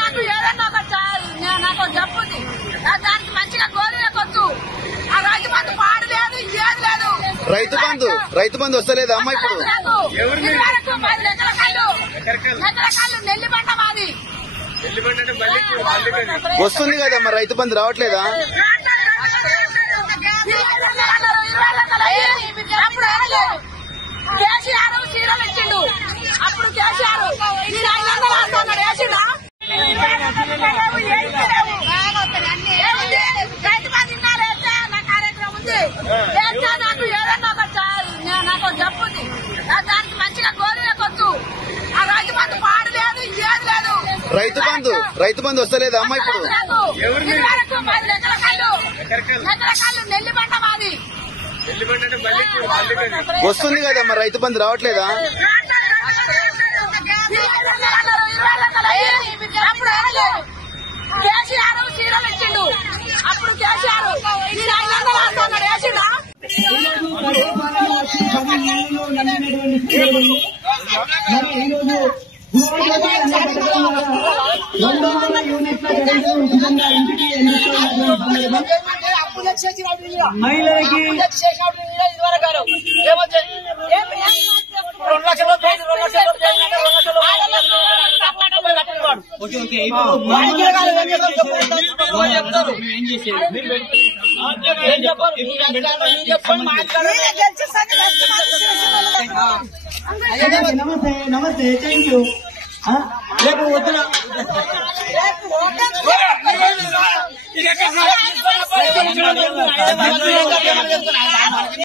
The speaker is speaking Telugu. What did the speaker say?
నాకు ఏదన్నా నాకు జబ్బుంది దానికి మంచిగా గోరీలకొచ్చు ఆ రైతు బంధు పాడలేదు ఏది లేదు. రైతు బంధు వస్తలేదా అమ్మా ఇప్పుడు? 10 ఎకరకాళ్ళు నెల్లి పంట మాది వస్తుంది కదమ్మా, రైతు బంధు రావట్లేదా? కేసీఆర్ చీరలు ఇచ్చిండు, అప్పుడు కేసీఆర్ 500 వేస్తున్నాడు వేసిండా? రైతు బంధు ఇన్నారేస్తే నా కార్యక్రమం ఉంది వేస్తే నాకు ఏదన్నా నాకు జబ్బుంది దానికి మంచిగా గోరీలకొచ్చు ఆ రైతు బంధు పాడలేదు ఏది లేదు. రైతు బంధు వస్తలేదా అమ్మా ఇప్పుడు? 10 ఎకరకాళ్ళు నెల్లి పంట మాది వస్తుంది కదమ్మా, రైతు బంధు రావట్లేదా? కేసీఆర్ చీరలు ఇచ్చిండు, అప్పుడు కేసీఆర్ 500 వేస్తున్నాడు వేసిండా? మహిళలకి 2 నమస్తే థ్యాంక్ యూ. రేపు వద్దున